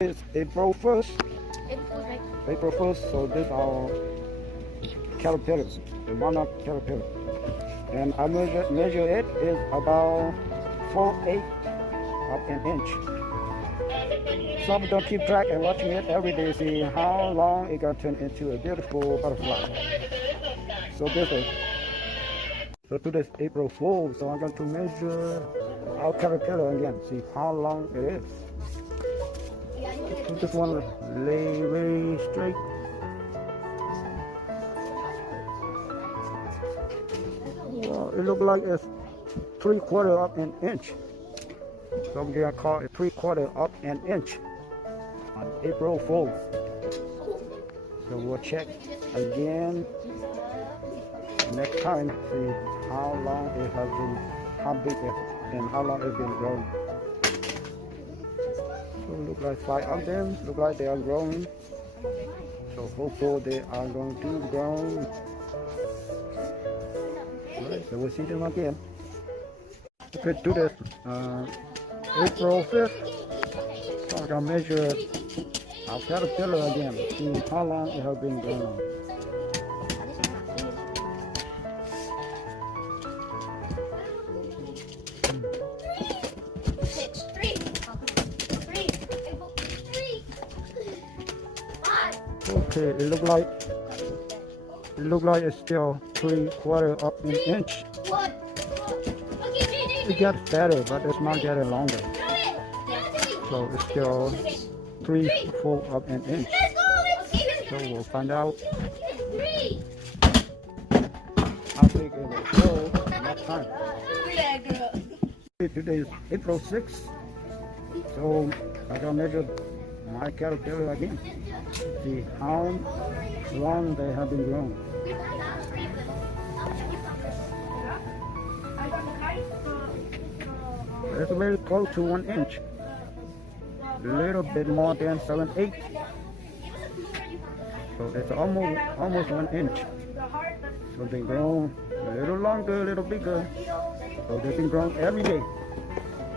It's April 1st. April 1st, so this is our caterpillars, the monarch caterpillar. And I measure it is about 4/8 of an inch. Some don't keep track and watching it every day, see how long it got turned into a beautiful butterfly. So this is. So today's April 4th, so I'm going to measure our caterpillar again, see how long it is. So this one lay very straight. Well, it looks like it's 3/4 of an inch. So we're gonna call it 3/4 of an inch on April 4th. So we'll check again next time, see how long it has been, how big it is, and how long it's been growing. So look like 5 of them, look like they are growing. So hopefully they are going to grow. Alright, so we'll see them again. Okay, to this April 5th, so I'm gonna measure our caterpillar again, see how long it has been growing. Okay, it look like it's still 3/4 of an inch. It gets better, but it's not getting longer. So it's still 3/4 of an inch. So we'll find out how big it will grow next time. Today is April 6th, so I'm gonna measure my caterpillar again. See how long they have been grown. It's very close to 1 inch. A little bit more than 7/8. So it's almost 1 inch. So they grow a little longer, a little bigger. So they've been growing every day.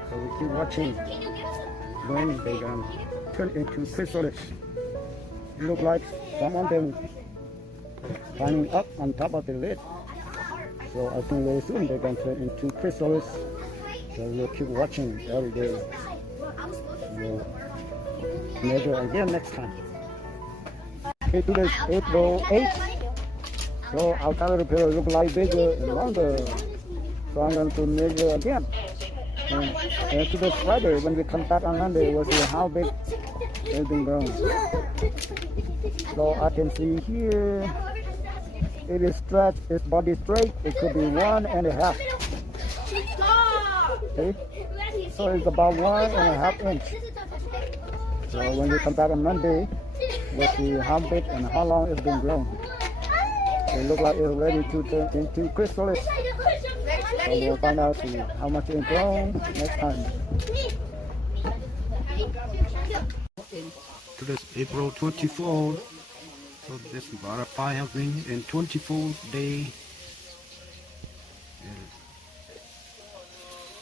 So we keep watching when they turn into chrysalis. It looks like some of them climbing up on top of the lid. So I think very soon they're going to turn into chrysalis. So we'll keep watching every day. We'll measure again next time. Okay, today's April 8th. So our caterpillar looks like bigger and longer. So I'm going to measure again. And today's Friday, when we come back on Monday, we'll see how big it's been grown. So I can see here, it is stretched, its body straight. It could be 1.5. Okay, so it's about 1.5 inch. So when we come back on Monday, we'll see how big and how long it's been grown. It looks like it's ready to turn into chrysalis. So we'll find out how much it's grown next time. Today's April 24th. So this butterfly has been in 24th day.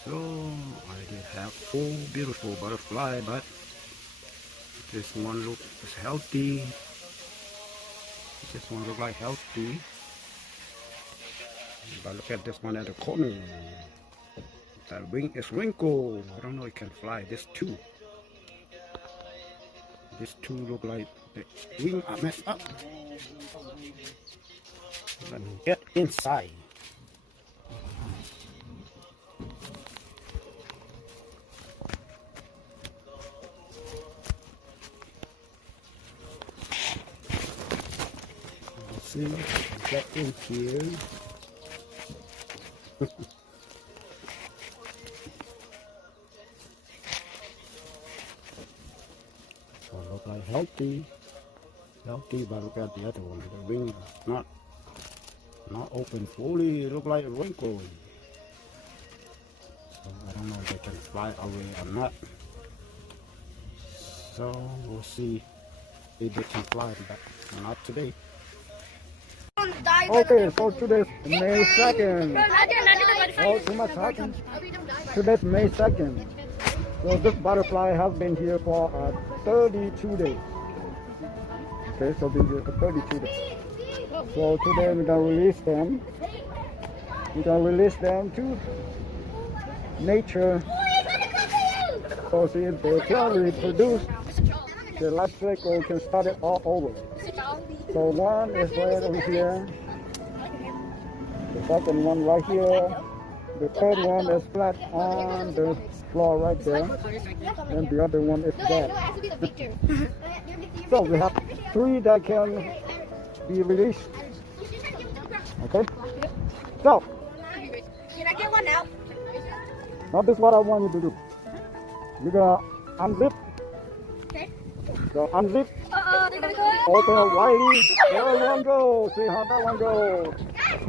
So I did have 4 beautiful butterflies, but this one looks healthy. This one looks like healthy. But look at this one at the corner. That wing is wrinkled. I don't know if it can fly. This two look like the wing are messed up. Let me get inside. Let's see, get in here. So look like healthy, but look at the other one. The wing not open fully. It look like a wrinkle. So I don't know if they can fly away or not. So we'll see if they can fly, but not today. Okay, so today's May 2nd. Oh, too much talking. Today's May 2nd. So this butterfly has been here for 32 days. Okay, so been here for 32 days. So today we're gonna release them. We're gonna release them to nature. So see if they can reproduce, the life cycle can start it all over. So one is right over here. The second one right here. The third one is flat on the floor right there. And the other one is dead. So we have 3 that can be released. Okay? So, can I get one now? now this is what I want you to do. You're gonna unzip. Okay. So unzip. They're gonna go. Open widely. There one goes. See how that one goes.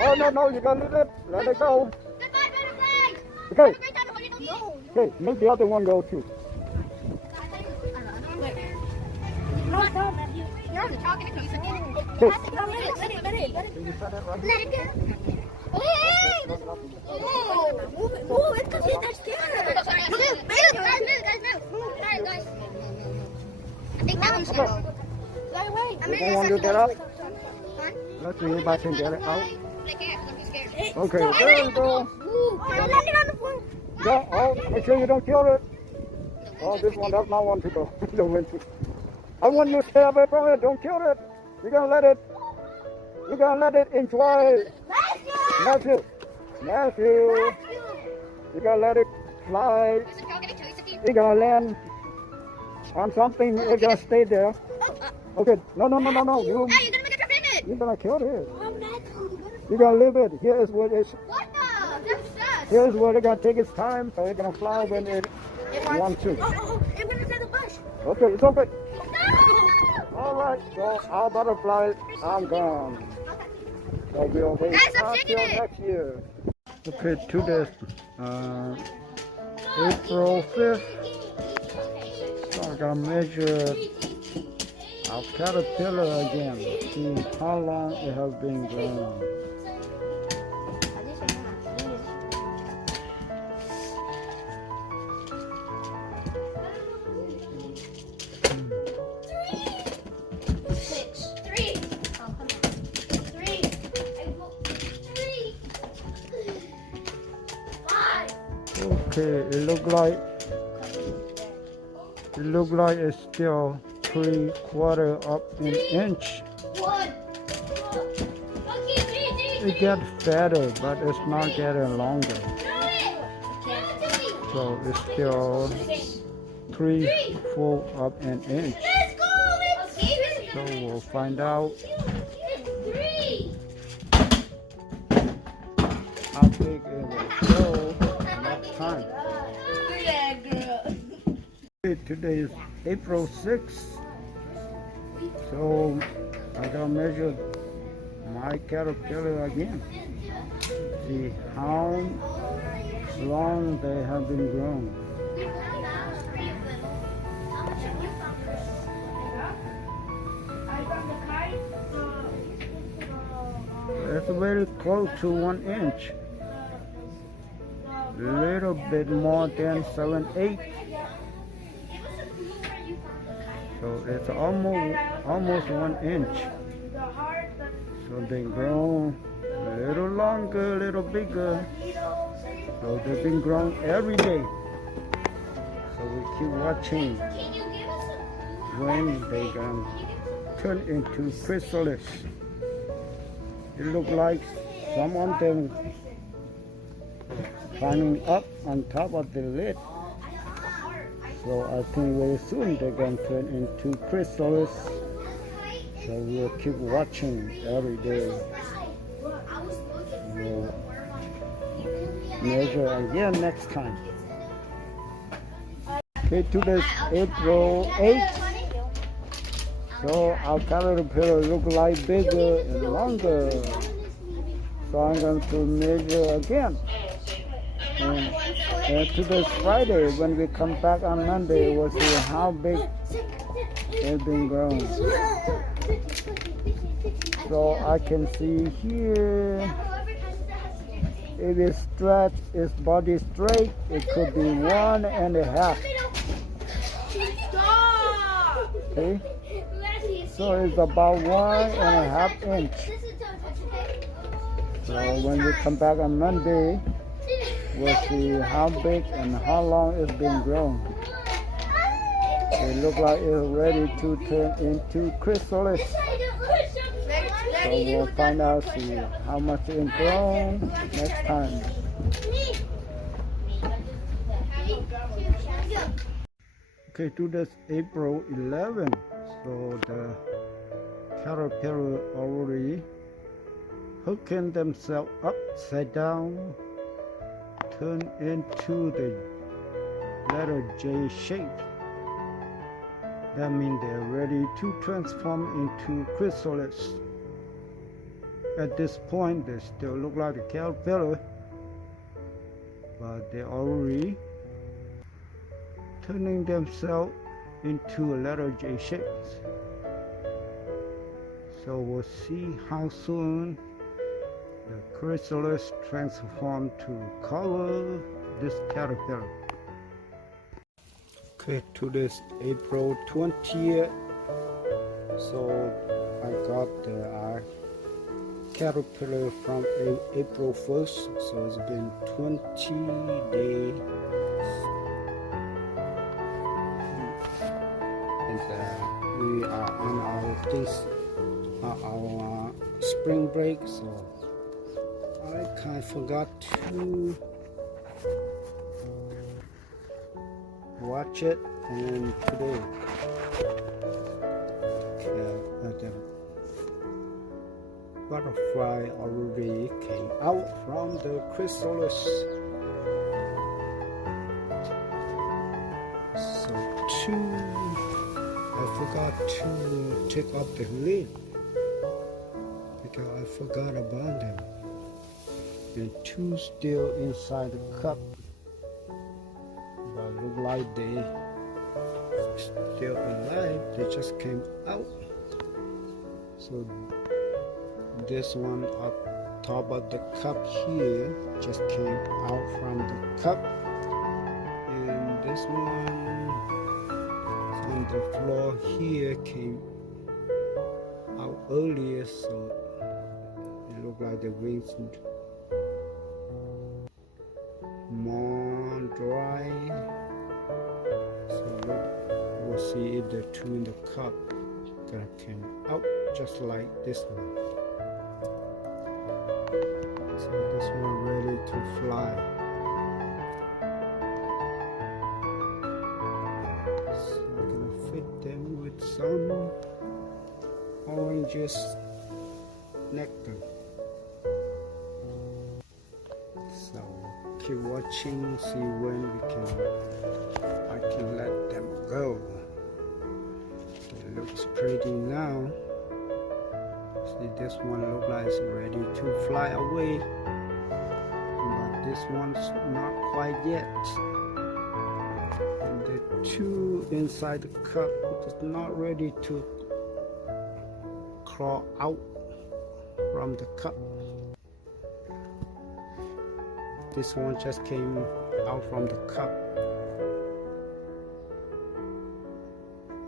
Oh no, you gotta leave it. Let it go. Goodbye, butterfly. Okay. No. Okay, make the other one go too. No, stop. You're on the chalk and a piece of it. Okay. Let it. Can you set that right? Let it go. Hey! Move it. It's because that's there. Move. Guys, move. I think that one's gonna go. Fly away. You want to get out? Fun? Let's see if I can get it out. I can't. I'm too scared. Okay, there we go. Don't land it on the floor. Go. Oh, make sure you don't kill it. Oh, this one does not want to go. Don't want to. I want you to stay away from it. Don't kill it. You're gonna let it enjoy. Matthew. You gotta let it fly. You gotta land on something. You gotta stay there. Okay. No. You. Hey, you're gonna make it perfect. You're gonna kill it. You gotta leave it. Here is what it's. What the? That's sus. Here's where they're gonna take its time, so it's gonna fly when it wants to. It went inside the bush. Okay, it's okay. No! All right. So our butterflies are gone. So we'll wait Guys, I'm until shaking it. next year. Okay, today, April 5th. So I gotta measure our caterpillar again. See how long it has been grown. Okay, it look like it's still 3/4 of an inch. It gets fatter, but it's not getting longer. So it's still 3/4 of an inch. So we'll find out how big it will grow next time. Today is April 6th, so I gotta measure my caterpillar again. See how long they have been grown. It's very close to 1 inch. Little bit more than 7/8. So it's almost 1 inch. So they grow a little longer, a little bigger. So they've been growing every day. So we keep watching when they can turn into chrysalis. It looks like some of them climbing up on top of the lid. So I think very soon they're going to turn into chrysalis. So we'll keep watching every day. We'll measure again next time. Okay, today's April 8th. So our caterpillar look like bigger and longer. So I'm going to measure again. And today's Friday. When we come back on Monday, we'll see how big it's been grown. So I can see here, if it stretch its body straight, it could be 1.5. Stop! See? So it's about 1.5 inch. So when we come back on Monday, we'll see how big and how long it's been grown. It looks like it's ready to turn into chrysalis. So we'll find out, see how much it's grown next time. Okay, today's April 11th. So the caterpillar already hooking themselves upside down, turn into the letter J shape. That means they're ready to transform into chrysalis. At this point, they still look like a caterpillar, but they're already turning themselves into a letter J shape. So we'll see how soon the chrysalis transform to cover this caterpillar. Okay, today's April 20th. So I got the caterpillar from April 1st. So it's been 20 days. And we are on our spring break, so I kind of forgot to watch it, and today the butterfly already came out from the chrysalis. So I forgot to take off the lid because I forgot about them. And two still inside the cup, but look like they still alive. They just came out. So this one up top of the cup here just came out from the cup, and this one on the floor here came out earlier, so it looked like the wings more dry. So we'll see if the two in the cup gonna come out just like this one. So this one ready to fly. So I'm gonna fit them with some oranges nectar. So keep watching, see when I can let them go. It looks pretty now. See, this one looks like it's ready to fly away, but this one's not quite yet. And the two inside the cup is not ready to crawl out from the cup. This one just came out from the cup.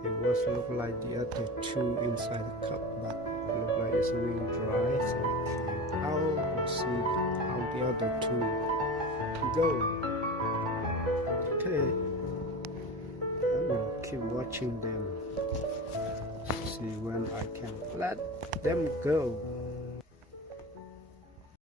It was look like the other two inside the cup, but it looked like it's wing dry, so it came out. We'll see how the other two go. Okay, I'm gonna keep watching them, see when I can let them go.